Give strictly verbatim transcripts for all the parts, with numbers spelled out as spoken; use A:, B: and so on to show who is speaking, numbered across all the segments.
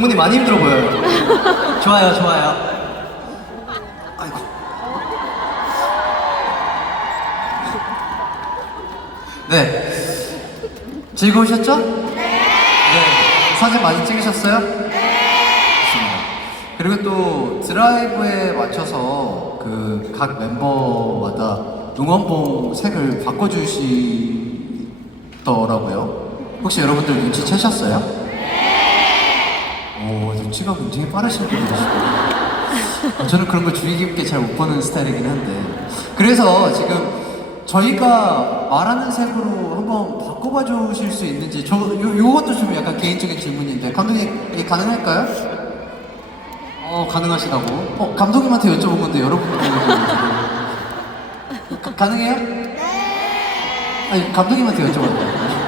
A: 동문이 많이 힘들어 보여요. 좋아요, 좋아요. 아이고. 네. 즐거우셨죠? 네. 네. 사진 많이 찍으셨어요? 네. 좋습니다. 그리고 또 드라이브에 맞춰서 그 각 멤버마다 응원봉 색을 바꿔주시더라고요. 혹시 여러분들 눈치채셨어요? 네. 오, 눈치가 굉장히 빠르신 분이시고. 저는 그런 거 주의 깊게 잘 못 보는 스타일이긴 한데. 그래서 지금 저희가 말하는 색으로 한번 바꿔봐 주실 수 있는지, 저, 요, 요것도 좀 약간 개인적인 질문인데, 감독님, 이게 가능할까요? 어, 가능하시다고? 어, 감독님한테 여쭤본 건데, 여러분들. 가, 가능해요? 네! 아니, 감독님한테 여쭤봤어요.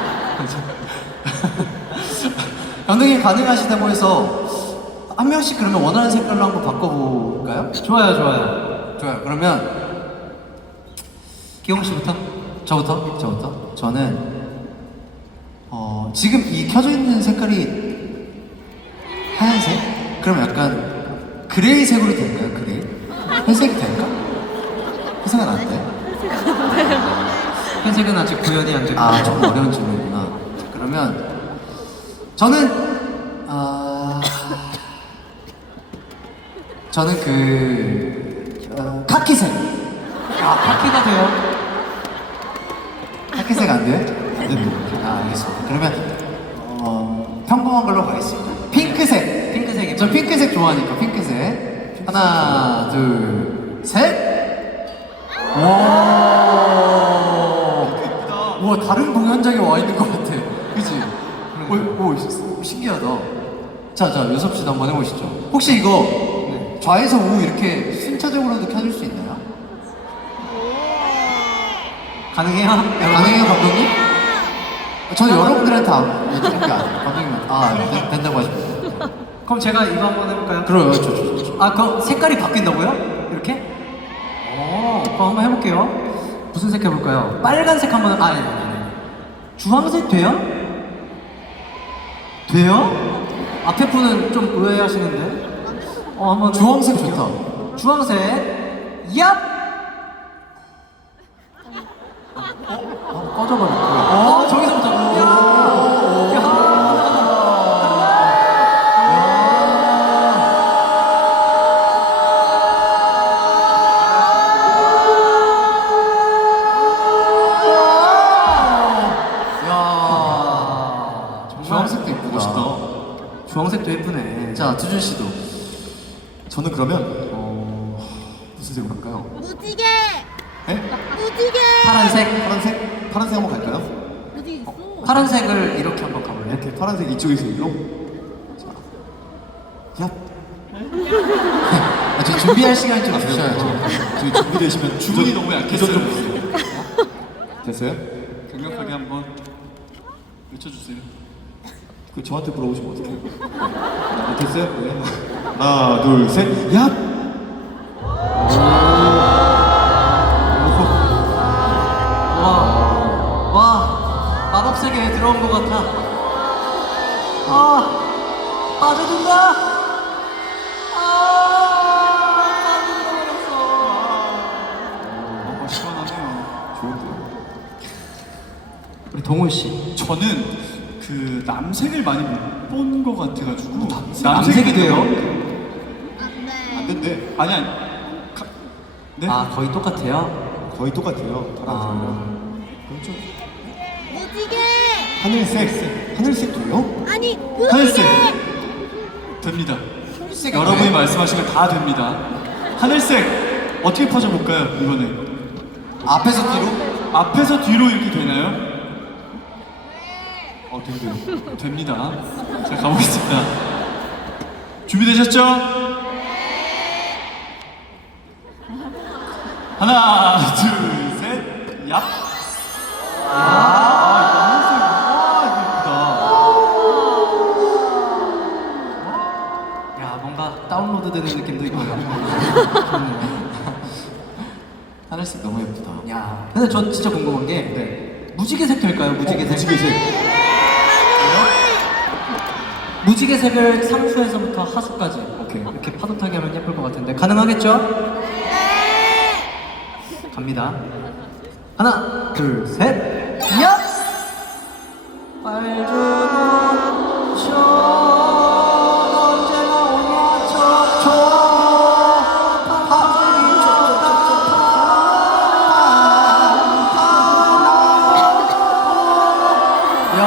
A: 감독님 가능하시다고 해서, 한 명씩 그러면 원하는 색깔로 한번 바꿔볼까요? 좋아요, 좋아요. 좋아요. 그러면, 기홍 씨부터? 저부터? 저부터? 저는 어 지금 이 켜져 있는 색깔이 하얀색? 그럼 약간 그레이색으로 될까요? 그레이? 회색이 될까? 회색은 안 돼? 회색은 아직 구현이 안 됐고. 아, 좀 어려운 질문이구나. 그러면 저는 아 저는 그 어, 카키색. 아, 카키가 돼요? 카키색 안 돼요? 안 됩니다. 아, 알겠습니다. 그러면 어, 평범한 걸로 가겠습니다. 핑크색. 핑크색이. 저 핑크색 좋아하니까 핑크색. 하나, 둘, 셋. 와. 와, 다른 공연장에 와 있는 것 같아. 그치? 오, 오, 신기하다. 자, 자, 요섭 씨도 한번 해보시죠. 혹시 이거 네. 좌에서 우 이렇게 순차적으로도 켜줄 수 있나요? 가능해요? 가능해요, 감독님? 저는 여러분들한테 안 여쭤본 게 아니에요. 감독님한테. 아, 된, 된다고 하십니다. 그럼 제가 이거 한번 해볼까요? 그래요, 저, 저, 저. 아, 그럼 색깔이 바뀐다고요? 이렇게? 오, 그럼 한번 해볼게요. 무슨 색 해볼까요? 빨간색 한번, 아, 아니, 아니, 아니. 주황색 돼요? 돼요? 앞에 분은 좀 의아해하시는데? 어, 한번. 주황색 좋다. 주황색. 얍! 어, 꺼져버렸고. 어, 저기서부터. 야! 야! 야! 주황색도 예쁘다. 멋있다. 주황색도 예쁘네. 자, 두준 씨도.
B: 저는 그러면 어... 무슨 색으로 할까요?
C: 무지개!
B: 네?
C: 무지개!
A: 파란색?
B: 파란색? 파란색 한번 갈까요?
C: 무지개 있어.
A: 파란색을 이렇게 한번 가볼래요?
B: 이렇게 파란색 이쪽에서 일로. 자, 야.
A: 아, 저 준비할 시간 좀 주셔야죠.
B: 저희 준비되시면
D: 주문이 너무 약했어요.
B: 됐어요?
D: 강력하게 한번 외쳐주세요.
B: 그 저한테 물어보시면 어떡해요? 네, 됐어요? 네. 하나, 둘, 셋, 야!
A: 와, 와, 마법 세계에 들어온 것 같아. 아, 빠져든다. 아, 빠져들어버렸어.
D: 어, 시원하네요.
B: 좋은데요?
A: 우리 동훈 씨.
D: 저는 그 남색을 많이 못 본 것 같아가지고
A: 남색이 돼요?
C: 안
B: 안
C: 돼.
B: 된대.
D: 아니 아니 가, 네?
A: 아, 거의 똑같아요.
B: 거의 똑같아요. 파란색이랑.
A: 아.
B: 그럼 좀
C: 무지개!
B: 하늘색, 하늘색 돼요?
C: 아니, 무지개!
D: 하늘색 됩니다. 여러분이 말씀하신 거 다 됩니다. 하늘색 어떻게 퍼져볼까요 이번에?
A: 앞에서 뒤로?
D: 앞에서 뒤로 이렇게 되나요?
B: 어, 된대요.
D: 됩니다. 자 가보겠습니다. 준비되셨죠? 하나, 둘, 셋, 얍. 아, 이거 하늘색. 와, 이거
A: 야, 뭔가 다운로드 되는 느낌도 있고. 하늘색 너무 예쁘다. 야, 근데 저 진짜 궁금한 게
B: 네.
A: 무지개색 될까요? 무지개색.
B: 무지개색.
E: 무지개색을 상수에서부터 하수까지 오케이 이렇게 파도 타기 하면 예쁠 것 같은데 가능하겠죠? 네! 갑니다. 하나, 둘, 셋, 야! 빨주노 저 언제나 오냐 저저
A: 야,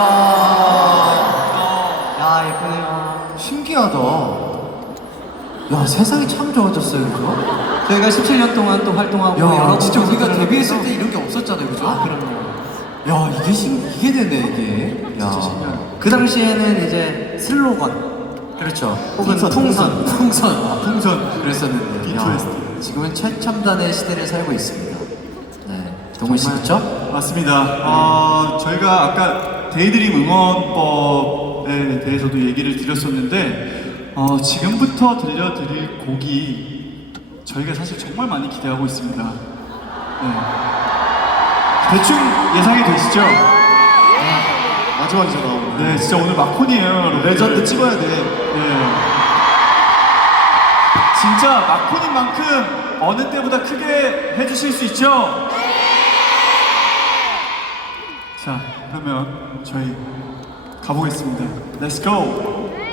E: 야 예쁘네요.
A: 신기하다. 야, 세상이 참 좋아졌어요, 그죠?
E: 저희가 십칠 년 동안 또 활동하고 여러
A: 야, 진짜 우리가
E: 콘서트를
A: 데뷔했을
E: 하면서
A: 때 이런 게 없었잖아요, 그죠?
E: 아 그럼요.
A: 야, 이게 신 이게 되네, 이게. 야,
B: 진짜 신기하네.
E: 그 당시에는 이제 슬로건
A: 그렇죠.
E: 혹은
B: 풍선,
E: 풍선,
A: 풍선, 아,
B: 풍선.
A: 그랬었는데.
B: 비트웨스트.
A: 야, 지금은 최첨단의 시대를 살고 있습니다. 네, 동훈 씨 그렇죠?
D: 맞습니다. 어, 저희가 아까 데이드림 응원법에 대해서도 얘기를 드렸었는데 어, 지금부터 들려드릴 곡이 저희가 사실 정말 많이 기대하고 있습니다. 네. 대충 예상이 되시죠?
B: 마지막이잖아. 오늘.
D: 네, 진짜 오늘 막콘이에요. 여러분들.
B: 레전드 찍어야 돼.
D: 네. 진짜 막콘인 만큼 어느 때보다 크게 해주실 수 있죠? 자, 그러면 저희 가보겠습니다. Let's go!